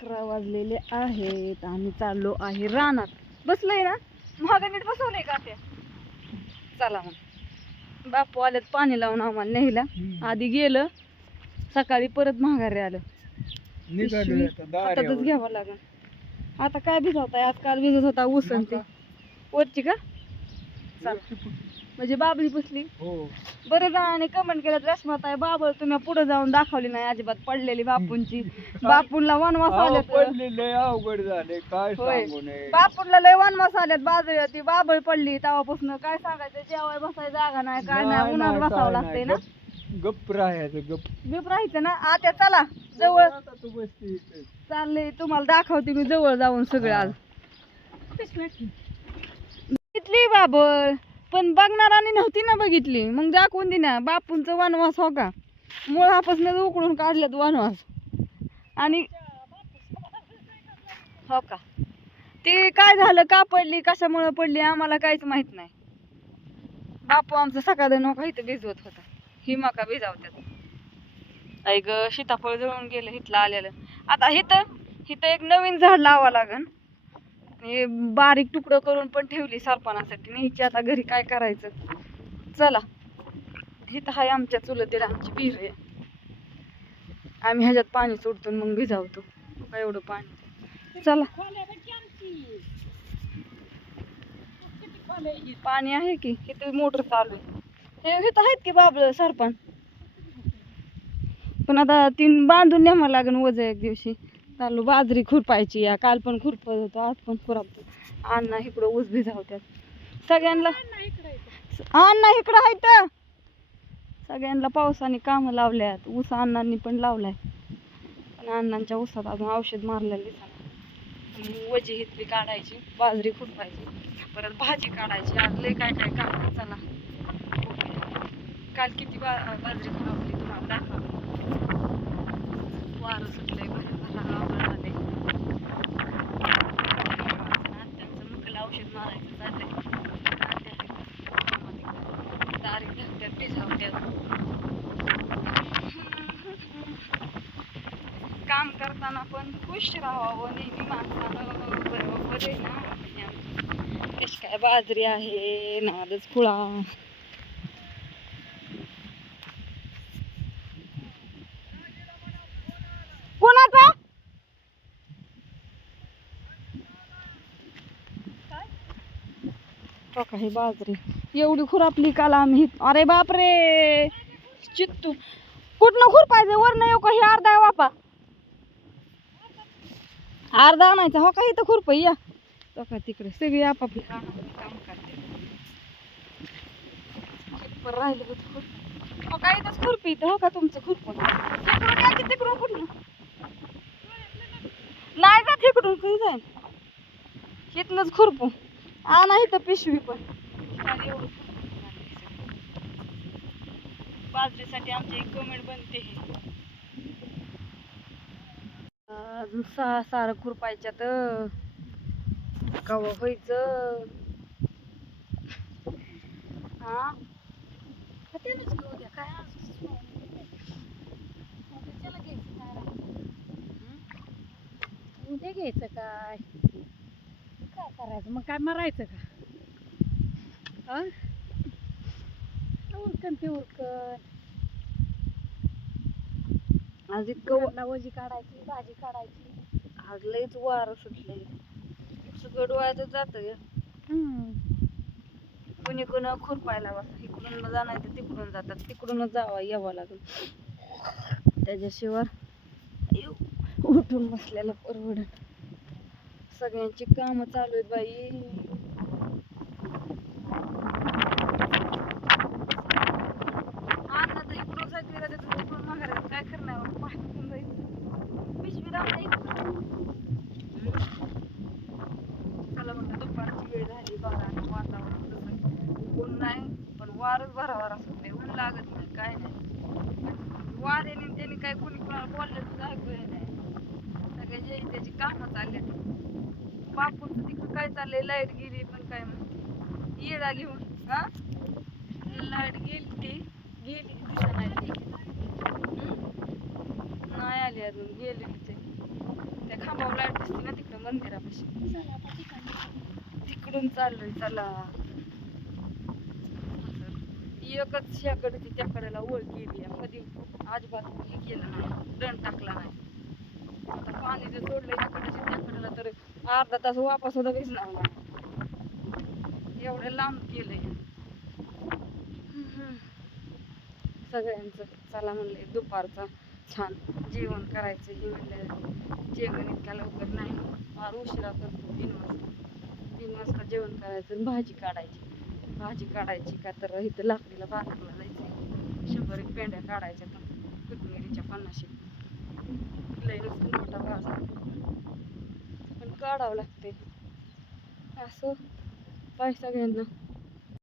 अकरा वाजलेले आहेत. आम्ही चाललो आहे रानात. बसलोय ना? महाग नीट बसवलंय का ते? चला मग. बापू आल्यात पाणी लावून आम्हाला न्यायला. आधी गेलं सकाळी परत महागारी आलं. पिशवी हातातच घ्यावं लागेल. आता काय भिजवताय? आज काल भिजत होता ऊसन ते. वरची का? म्हणजे बाबळी बसली हो. बरं जणांनी कमेंट केलं रश्माताई बाबळ तुम्ही पुढे जाऊन दाखवली नाही अजिबात पडलेली बापूंची. बापूंला वनवास आले पडलेले अवघड झाले. काय. सांगू नये. बापूंला लय वनवास आल्यात बाजरी होती बाबळ पडली तेव्हापासून. काय सांगायचं? जेवाय बसाय जागा नाही काय नाही उन्हात नाही, बसावं लागतंय. ना? गप- गप्प राहायचं गप. बिप राहायचं ना? आता चला जवळ. आता तू बसती इथे. चाललंय तुम्हाला दाखवते मी जवळ जाऊन सगळं आज. बघितली बाबळ. पण बघणाराने नव्हती ना बघितली. मग दाखवून दे ना बापूंचं वनवास हो का? मुळापासून उकडून काढल्यात वनवास. आणि हो का? ती काय झालं का पडली कशामुळं पडली आम्हाला काहीच माहीत नाही. बापू आमचं सकाळ नोका इथं भिजवत होता. ही मका भिजावत्यात ऐक सीताफळ जळून गेलं इथलं आलेलं. आता इथं इथं एक नवीन झाड लावा लागन. हे बारीक तुकडं करून पण ठेवली सरपणासाठी. न्यायची आता घरी काय करायचं? चला. हे तर आहे आमच्या चुलतीला आमची विहीर आहे. आम्ही ह्याच्यात पाणी सोडतो आणि मग भिजावतो. काय एवढं पाणी. चला. पाणी आहे की? इथे मोटर चालू आहे. हे तर आहेत की बाबळ सरपण? पण आता तीन बांधून न्यावं लागेल वज एक दिवशी. चालू बाजरी खुरपायची या काल पण खुरपत होतो आज पण खुरपतो. अण्णा इकडं ऊस भिजावत्यात सगळ्यांना अण्णा इकडं आहेत सगळ्यांना पावसाने कामं लावल्यात ऊस अण्णांनी पण लावलाय. पण अण्णांच्या ऊसात अजून औषध मारलेलं दिसत वजी हितली काढायची बाजरी खुरपायची. परत भाजी काढायची. आज लय काय काय काम चला. काल किती बा बाजरी खुरपली तुम्हाला दाखवा. काम करताना पण खुश राहावं नेहमी माणसानं. बरोबर आहे ना कशी काय बाजरी आहे नारच फुळा हो का बाजरी? एवढी खुरापली काल आम्ही. अरे बापरे! चित्तू. कुठनं खुरपायचं वरनं येऊ का हे अर्धा वापा अर्धा आणायचा. हो का इथं खुरप? या. का तिकडे सगळी आपापली काम करते. चिप्पर राहिलं होतं खुरपं. हो का इथंच खुरपी इथं? हो का तुमचं खुरप? तिकडून या की तिकडून कुठून? नाही जात तिकडून काही जाईल इथनंच खुरपू. आणा इथं पिशवी पण. बाजरीसाठी आमची एक कमेंट बनते अजून सहा सारं खुरपायच्यात कवा व्हायचं? हा? घेऊ द्या काय घ्यायचं काय? राहिलं? उद्या घ्यायचं काय? करायचं? मग काय मरायचं का? हा उरकन ते उरकन. आज इतकं वजी काढायची भाजी काढायची. आज लयच वारं सुटलंय. सगळं डोळ्यात जात. कुणी कुण खुरपायला बसा इकडून जा नाही तर तिकडून जातात. तिकडूनच जावा यावं लागेल. त्याच्याशिवाय उठून बसलेलं परवडत. सगळ्यांची कामं चालू आहेत बाई. अण्णा तर इकडून सायकली जातात तिकडून माघार येतात. काय करणार पाय दुखून जाईल. पिशवी लावून नाही चला म्हणलं दुपारची वेळ झाली. बघा आणि वातावरण तसं ऊन नाही पण वारच भरावारा सुटले ऊन लागत नाही काय नाही. वाऱ्याने आणि त्याने काय कोणी कोणाला बोललं तुझं ऐकू नाही. सगळे जे त्याची कामं चाललेत बापूंचं तिकडं काय चाललंय? लाइट गेली पण काय माहिती येडा घेऊन. हा? लाइट गेली ती. गेली दिसा नाही ती? नाही आली अजून. गेली ते त्या खांब लाइट दिसते ना तिकडं मंदिरापाशी. तिकडून चाललोय चला. एकच ह्याकडे ती त्याकडेला ओळ केली. कधी अजिबात हे केलं नाही. दण टाकला नाही. आता पाणी जर सोडलं ह्याकडे त्याकडेला तर अर्धा तास वापस सुद्धा भिजणार नाही एवढं लांब केलंय. सगळ्यांचं चला म्हणले दुपारचा छान जेवण करायचं. हे म्हणलं जेवण इतक्या लवकर नाही. फार उशिरा करतो. तीन वाजता. तीन वाजता जेवण करायचं आणि भाजी काढायची. भाजी काढायची का तर इथं लाकडीला बाजारला जायचं शंभर एक पेंड्या काढायच्या तर. कोथमिरीच्या पन्नाशी. लय मोठा बाजार पण काढावं लागते असं पाय सगळ्यांना